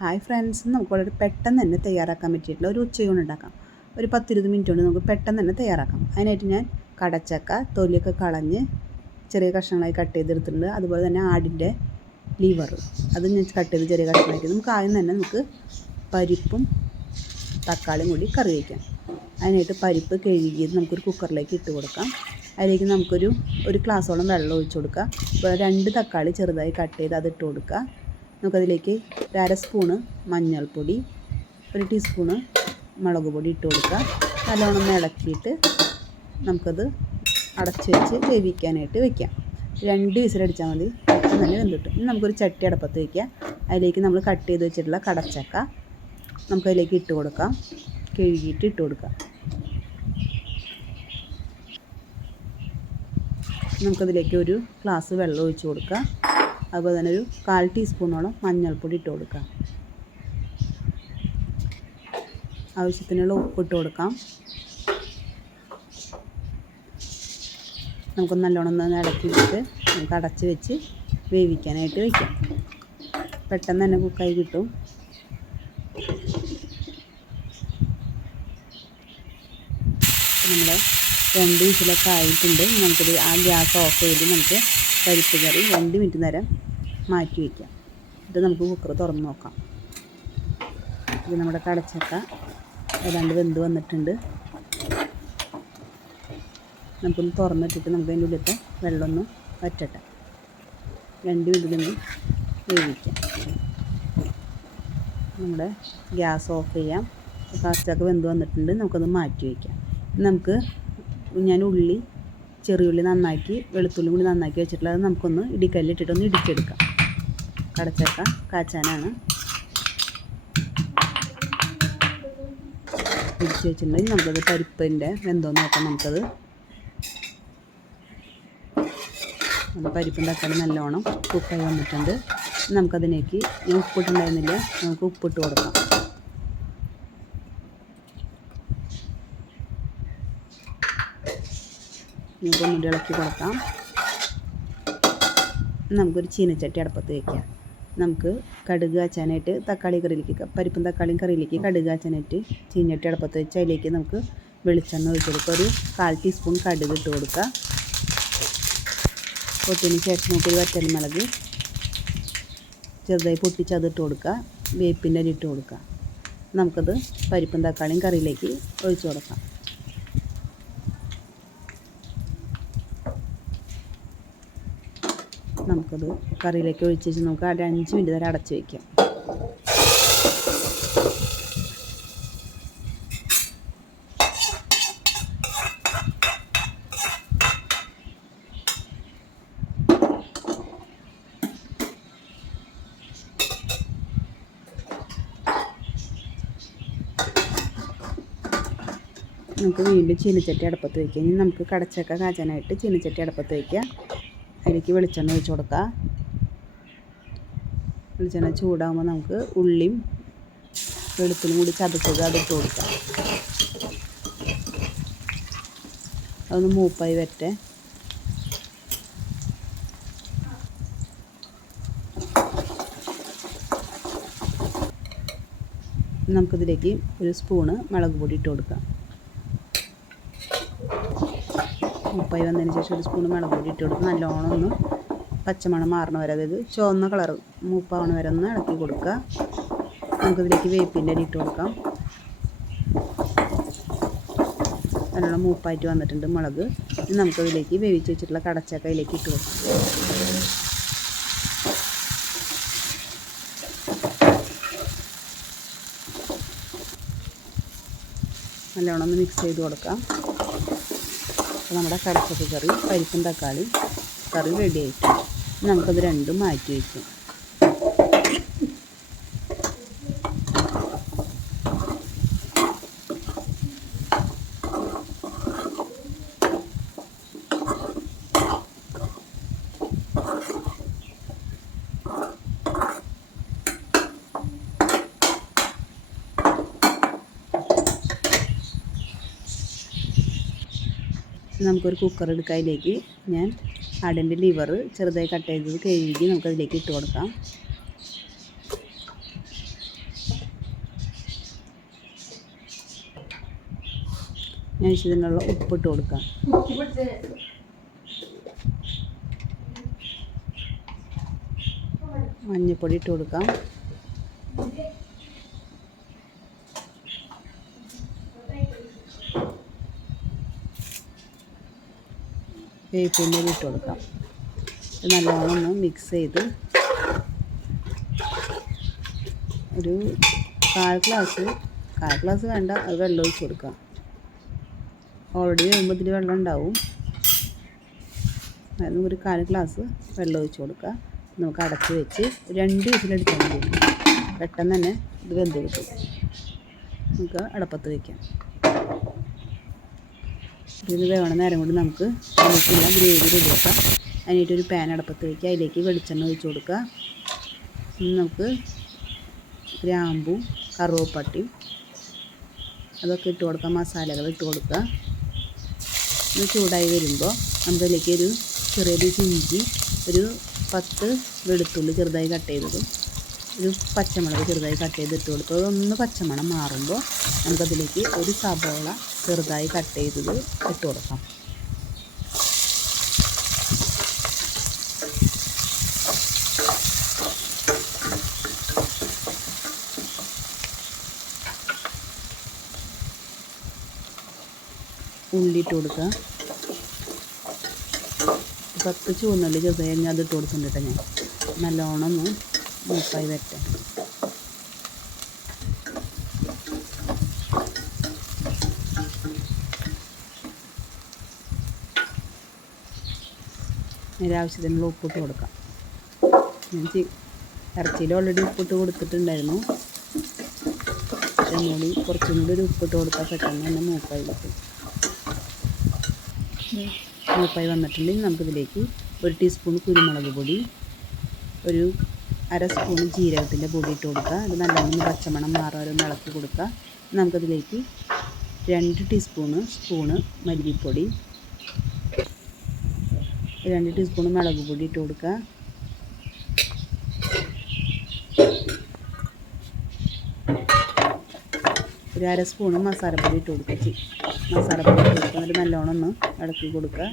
Hi friends നമുക്ക് വളരെ പെട്ടെന്ന് തന്നെ തയ്യാറാക്കാൻ പറ്റിയിട്ടുള്ള ഒരു ഉച്ചയൂണ് ഉണ്ടാക്കാം. ഒരു പത്തിരുപത് മിനിറ്റ് കൊണ്ട് നമുക്ക് പെട്ടെന്ന് തന്നെ തയ്യാറാക്കാം. അതിനായിട്ട് ഞാൻ കടച്ചക്ക തൊലിയൊക്കെ കളഞ്ഞ് ചെറിയ കഷ്ണങ്ങളായി കട്ട് ചെയ്തെടുത്തിട്ടുണ്ട്. അതുപോലെ തന്നെ ആടിന്റെ ലിവർ. അത് ഞാൻ കട്ട് ചെയ്ത് ചെറിയ കഷ്ണമാക്കി. നമുക്ക് ആദ്യം തന്നെ നമുക്ക് പരിപ്പും തക്കാളിയും കൂടി കറി വയ്ക്കാം അതിനായിട്ട് പരിപ്പ് കഴുകിയത് നമുക്കൊരു കുക്കറിലേക്ക് ഇട്ട് കൊടുക്കാം. അതിലേക്ക് നമുക്കൊരു ഒരു ഗ്ലാസ്സോളം വെള്ളം ഒഴിച്ച് കൊടുക്കുക രണ്ട് തക്കാളി ചെറുതായി കട്ട് ചെയ്ത് അത് ഇട്ട് കൊടുക്കുക നമുക്കതിലേക്ക് ഒരു അര സ്പൂണ് മഞ്ഞൾപ്പൊടി ഒരു ടീസ്പൂണ് മുളക് പൊടി ഇട്ട് കൊടുക്കുക. നല്ലോണം ഇളക്കിയിട്ട് നമുക്കത് അടച്ച് വെച്ച് വേവിക്കാനായിട്ട് വെക്കാം. രണ്ട് വിസിലടിച്ചാൽ മതി. പെട്ടെന്ന് തന്നെ വെന്തിട്ട് ഇനി നമുക്കൊരു ചട്ടി അടപ്പത്ത് വയ്ക്കാം അതിലേക്ക് നമ്മൾ കട്ട് ചെയ്ത് വെച്ചിട്ടുള്ള കടച്ചക്ക നമുക്കതിലേക്ക് ഇട്ട് കൊടുക്കാം. കഴുകിയിട്ട് ഇട്ട് കൊടുക്കാം. നമുക്കതിലേക്ക് ഒരു ഗ്ലാസ് വെള്ളം ഒഴിച്ച് കൊടുക്കാം അതുപോലെ തന്നെ ഒരു കാൽ ടീസ്പൂണോളം മഞ്ഞൾപ്പൊടി ഇട്ട് കൊടുക്കാം. ആവശ്യത്തിനുള്ള ഉപ്പ് ഉപ്പിട്ട് കൊടുക്കാം. നമുക്ക് നല്ലോണം ഒന്ന് ഇളക്കി വെച്ചിട്ട് നമുക്ക് അടച്ച് വെച്ച് വേവിക്കാനായിട്ട് വയ്ക്കാം പെട്ടെന്ന് തന്നെ കുക്കായി കിട്ടും. നമ്മുടെ രണ്ട് വിസിലൊക്കെ ആയിട്ടുണ്ട്. നമുക്കിത് ആ ഗ്യാസ് ഓഫ് ചെയ്ത് നമുക്ക് പരിപ്പ് കറി രണ്ട് മിനിറ്റ് നേരം മാറ്റി വയ്ക്കാം എന്നിട്ട് നമുക്ക് കുക്കർ തുറന്ന് നോക്കാം. ഇത് നമ്മുടെ കടച്ചക്ക ഏതാണ്ട് വെന്ത് വന്നിട്ടുണ്ട്. നമുക്കൊന്ന് തുറന്നിട്ടിട്ട് നമുക്ക് അതിന്റെ ഉള്ളിലത്തെ വെള്ളമൊന്ന് വറ്റട്ടെ. രണ്ട് മിനിറ്റിലൊന്ന് വേവിക്കാം. നമ്മുടെ ഗ്യാസ് ഓഫ് ചെയ്യാം. കടച്ചക്ക വെന്ത് വന്നിട്ടുണ്ട്. നമുക്കത് മാറ്റി വയ്ക്കാം. നമുക്ക് ഞാൻ ഉള്ളി ചെറിയുള്ളി നന്നാക്കി വെളുത്തുള്ളി കൂടി നന്നാക്കി വെച്ചിട്ടുള്ളത് നമുക്കൊന്ന് ഇടിക്കല്ലിട്ടിട്ടൊന്ന് ഇടിച്ചെടുക്കാം. കടച്ചക്ക. കാച്ചാനാണ്. ഇടിച്ച് വെച്ചിട്ടുണ്ടെങ്കിൽ നമുക്കത് പരിപ്പിന്റെ വെന്തോ നോക്കാം. നമുക്കത് നമ്മുടെ പരിപ്പും തക്കാളി നല്ലോണം കുക്കായി വന്നിട്ടുണ്ട്. നമുക്കതിലേക്ക് ഉപ്പിട്ടുണ്ടായിരുന്നില്ല? നമുക്ക് ഉപ്പിട്ട് കൊടുക്കാം. നമുക്കൊന്നുകൂടി ഇളക്കി കൊടുക്കാം. നമുക്കൊരു ചീനച്ചട്ടി അടുപ്പത്ത് വയ്ക്കാം നമുക്ക് കടുക് കാച്ചാനായിട്ട് തക്കാളി കറിയിലേക്ക് പരിപ്പും തക്കാളിയും കറിയിലേക്ക് കടുക് കാച്ചാനായിട്ട് ചീനച്ചട്ടി അടുപ്പത്ത് വെച്ച് അതിലേക്ക് നമുക്ക് വെളിച്ചെണ്ണ ഒഴിച്ച് ഒരു കാൽ ടീസ്പൂൺ കടുക് ഇട്ട് കൊടുക്കുക പൊട്ടിന് ശേഷം നമുക്കൊരു വറ്റൽമുളക് ചെറുതായി പൊട്ടിച്ച് അത് ഇട്ട് കൊടുക്കുക വേപ്പിന്റെ ഇട്ട് കൊടുക്കുക നമുക്കത് പരിപ്പും തക്കാളിയും കറിയിലേക്ക് ഒഴിച്ച് കൊടുക്കാം. നമുക്കത് കറിയിലേക്ക് ഒഴിച്ച് വെച്ച് നമുക്ക് ഒരു അഞ്ച് മിനിറ്റ് വരെ അടച്ച് വയ്ക്കാം നമുക്ക് വീണ്ടും ചീനച്ചട്ടി അടുപ്പത്ത് വയ്ക്കാം ഇനി നമുക്ക് കടച്ചക്ക കാച്ചാനായിട്ട് ചീനച്ചട്ടി അടുപ്പത്ത് വയ്ക്കാം അതിലേക്ക് വെളിച്ചെണ്ണ ഒഴിച്ച് കൊടുക്കുക. വെളിച്ചെണ്ണ ചൂടാകുമ്പോൾ നമുക്ക് ഉള്ളിയും വെളുത്തിനും കൂടി ചതച്ചത് അതിട്ട് കൊടുക്കാം. അതൊന്ന് മൂപ്പായി വരട്ടെ. നമുക്കിതിലേക്ക് ഒരു സ്പൂണ് മുളക് പൊടി ഇട്ട് കൊടുക്കാം. ഉപ്പായി വന്നതിന് ശേഷം ഒരു സ്പൂൺ മുളക് പൊടി ഇട്ട് കൊടുത്ത് നല്ലോണം ഒന്ന് പച്ചമണം മാറണ വരെ. അതായത് ചുവന്ന കളർ മൂപ്പാവണ വരെ ഒന്ന് ഇളക്കി കൊടുക്കുക. നമുക്കിതിലേക്ക് വേപ്പിന്റെ അരി ഇട്ട് കൊടുക്കാം. നല്ലോണം മൂപ്പായിട്ട് വന്നിട്ടുണ്ട് മുളക്. ഇനി നമുക്കതിലേക്ക് വേവിച്ച് വെച്ചിട്ടുള്ള കടച്ചക്കയിലേക്ക് ഇട്ട് കൊടുക്കാം. നല്ലോണം ഒന്ന് മിക്സ് ചെയ്ത് കൊടുക്കാം. അപ്പോൾ നമ്മുടെ കടച്ചക്ക കറി പരിപ്പും തക്കാളി കറി റെഡി ആയിട്ടുണ്ട്. നമുക്കത് രണ്ടും മാറ്റി വയ്ക്കും. നമുക്കൊരു കുക്കർ എടുക്കാം അതിലേക്ക്. ഞാൻ ആടിന്റെ ലിവർ ചെറുതായി കട്ട് ചെയ്തത് കഴുകി നമുക്കതിലേക്ക് ഇട്ട് കൊടുക്കാം. ഞാൻ ഇതിനുള്ള ഉപ്പിട്ട് കൊടുക്കാം. മഞ്ഞൾപ്പൊടി ഇട്ട് കൊടുക്കാം. വേപ്പിന്റെ ഇട്ട് കൊടുക്കാം. നല്ലോണം ഒന്ന് മിക്സ് ചെയ്ത് ഒരു കാൽ ഗ്ലാസ് കാൽ ഗ്ലാസ് വേണ്ട അത് വെള്ളം ഒഴിച്ച് കൊടുക്കാം. ഓൾറെഡി വരുമ്പോൾ ഇതിൽ വെള്ളം ഉണ്ടാവും. അതിന് ഒരു കാൽ ഗ്ലാസ് വെള്ളം ഒഴിച്ച് കൊടുക്കുക നമുക്ക് അടച്ച് വെച്ച് രണ്ട് വിസിലടിച്ചാൽ മതി. പെട്ടെന്ന് തന്നെ ഇത് വെന്ത് കിട്ടും. നമുക്ക് അടപ്പത്ത് വയ്ക്കാം ഇത് വേവണ നേരം കൊണ്ട് നമുക്ക് അതിലേക്കുള്ള ഗ്രേവി റെഡിയാക്കാം. അതിനായിട്ടൊരു പാൻ അടപ്പത്ത് വയ്ക്കുക അതിലേക്ക് വെളിച്ചെണ്ണ ഒഴിച്ച് കൊടുക്കുക. ഇനി നമുക്ക് ഗ്രാമ്പു കറുവപ്പട്ടിയും അതൊക്കെ ഇട്ട് കൊടുക്കുക മസാലകൾ ഇട്ട് കൊടുക്കുക. ഇത് ചൂടായി വരുമ്പോൾ നമുക്കതിലേക്ക് ഒരു ചെറിയ പീസ് ഇഞ്ചി ഒരു പത്ത് വെളുത്തുള്ളി ചെറുതായി കട്ട് ചെയ്തതും ഒരു പച്ചമുളക് ചെറുതായി കട്ട് ചെയ്ത് ഇട്ട് കൊടുത്തു. അതൊന്ന് പച്ചമണം മാറുമ്പോൾ നമുക്കതിലേക്ക് ഒരു സബോള ചെറുതായി കട്ട് ചെയ്തത് ഇട്ട് കൊടുക്കാം. ഉള്ളി ഇട്ട് കൊടുക്കുക പത്ത് ചുവന്നുള്ളി ചെറുതായി അത് ഇട്ട് കൊടുക്കുന്നുണ്ട് ഞാൻ. നല്ലോണം മൂപ്പായി വരട്ടെ ഒരാവശ്യത്തിനുള്ള ഉപ്പിട്ട് കൊടുക്കാം. ഞാൻ ഇറച്ചിയിൽ ഓൾറെഡി ഉപ്പിട്ട് കൊടുത്തിട്ടുണ്ടായിരുന്നു. പക്ഷെ ഒന്നുകൂടി കുറച്ചും കൂടി ഒരു ഉപ്പിട്ട് കൊടുത്താൽ പെട്ടെന്ന് തന്നെ മൂപ്പായി കിട്ടും. മൂപ്പായി വന്നിട്ടുണ്ടെങ്കിൽ നമുക്കിതിലേക്ക് ഒരു ടീസ്പൂൺ കുരുമുളക് പൊടി ഒരു അര സ്പൂൺ ജീരകത്തിന്റെ പൊടി ഇട്ട് കൊടുക്കുക. അത് നല്ലവണ്ണം പച്ചമണം മാറാതെ ഒന്ന് ഇളക്കി കൊടുക്കുക. നമുക്കതിലേക്ക് രണ്ട് ടീസ്പൂണ് സ്പൂണ് മല്ലിപ്പൊടി രണ്ട് ടീസ്പൂൺ മുളക് പൊടി ഇട്ട് കൊടുക്കുക. ഒരു അര സ്പൂണ് മസാലപ്പൊടി ഇട്ട് കൊടുക്കുക. മസാലപ്പൊടി ഇട്ട് കൊടുക്കുക. എന്നിട്ട് നല്ലോണം ഒന്ന് ഇളക്കി കൊടുക്കുക.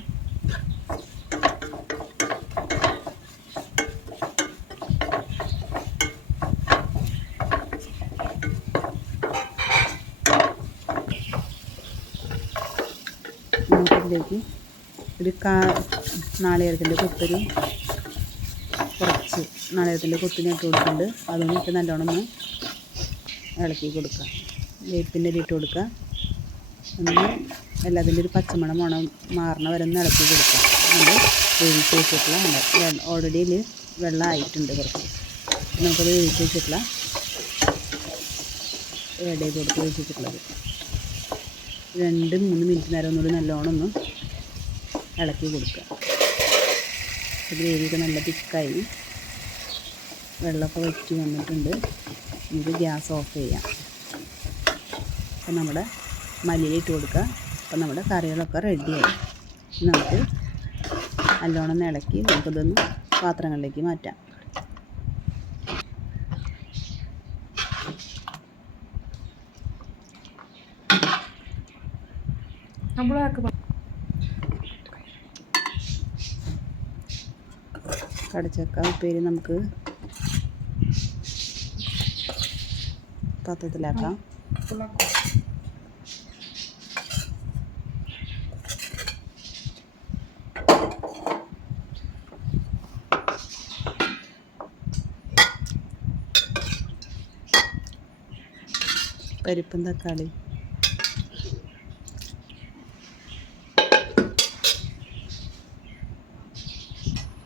നമുക്കതിലേക്ക് ഒരു കാ നാളികേരത്തിന്റെ കൊത്തൊരു കുറച്ച് നാളികേരത്തിന്റെ കൊത്തിന് ഇട്ട് കൊടുക്കുന്നുണ്ട് അതൊന്നും ഇട്ട് നല്ലോണം ഒന്ന് ഇളക്കി കൊടുക്കുക. വേപ്പിന്റെ ഇട്ട് കൊടുക്കുക. ഒന്ന് എല്ലാത്തിന്റെ ഒരു പച്ചമണം മണം മാറണ വരെ ഒന്ന് ഇളക്കി കൊടുക്കുക. നമ്മൾ വേവിച്ച് വെച്ചിട്ടുള്ള ഓൾറെഡി ഇതിൽ വെള്ളം ആയിട്ടുണ്ട് കുറച്ച്. നമുക്കത് വേവിച്ച് വെച്ചിട്ടുള്ള ആഡ് കൊടുത്ത് വെച്ചിട്ടുള്ളത് രണ്ട് മൂന്ന് മിനിറ്റ് നേരം ഒന്നുകൂടി നല്ലോണം ഒന്ന് ഇളക്കി കൊടുക്കുക. ഗ്രേവിയൊക്കെ നല്ല തിക്കായി. വെള്ളമൊക്കെ വറ്റി വന്നിട്ടുണ്ട്. നമുക്ക് ഗ്യാസ് ഓഫ് ചെയ്യാം. അപ്പം നമ്മുടെ മല്ലിയിലിട്ട് കൊടുക്കുക. അപ്പം നമ്മുടെ കറികളൊക്കെ റെഡിയായി നമുക്ക് നല്ലോണം ഇളക്കി നമുക്കിതൊന്ന് പാത്രങ്ങളിലേക്ക് മാറ്റാം. കടച്ചക്ക. ഉപ്പേരി നമുക്ക് പാത്രത്തിലാക്കാം. പരിപ്പും തക്കാളി.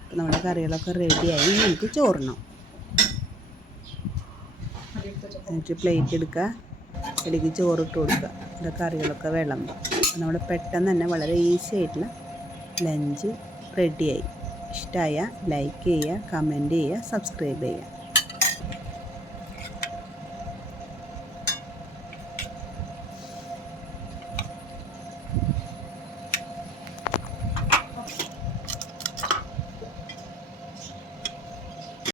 അപ്പം നമ്മുടെ കറികളൊക്കെ റെഡിയായി നമുക്ക് ചോറിണം എന്നിട്ട് പ്ലേറ്റ് എടുക്കുക. അതിലേക്ക് ചോറിട്ട് കൊടുക്കുക. ഇവിടെ കറികളൊക്കെ വിളമ്പും. അപ്പം നമ്മുടെ പെട്ടെന്ന് തന്നെ വളരെ ഈസി ആയിട്ടുള്ള ലഞ്ച് റെഡിയായി ഇഷ്ടമായ ലൈക്ക് ചെയ്യുക കമന്റ് ചെയ്യുക സബ്സ്ക്രൈബ് ചെയ്യുക.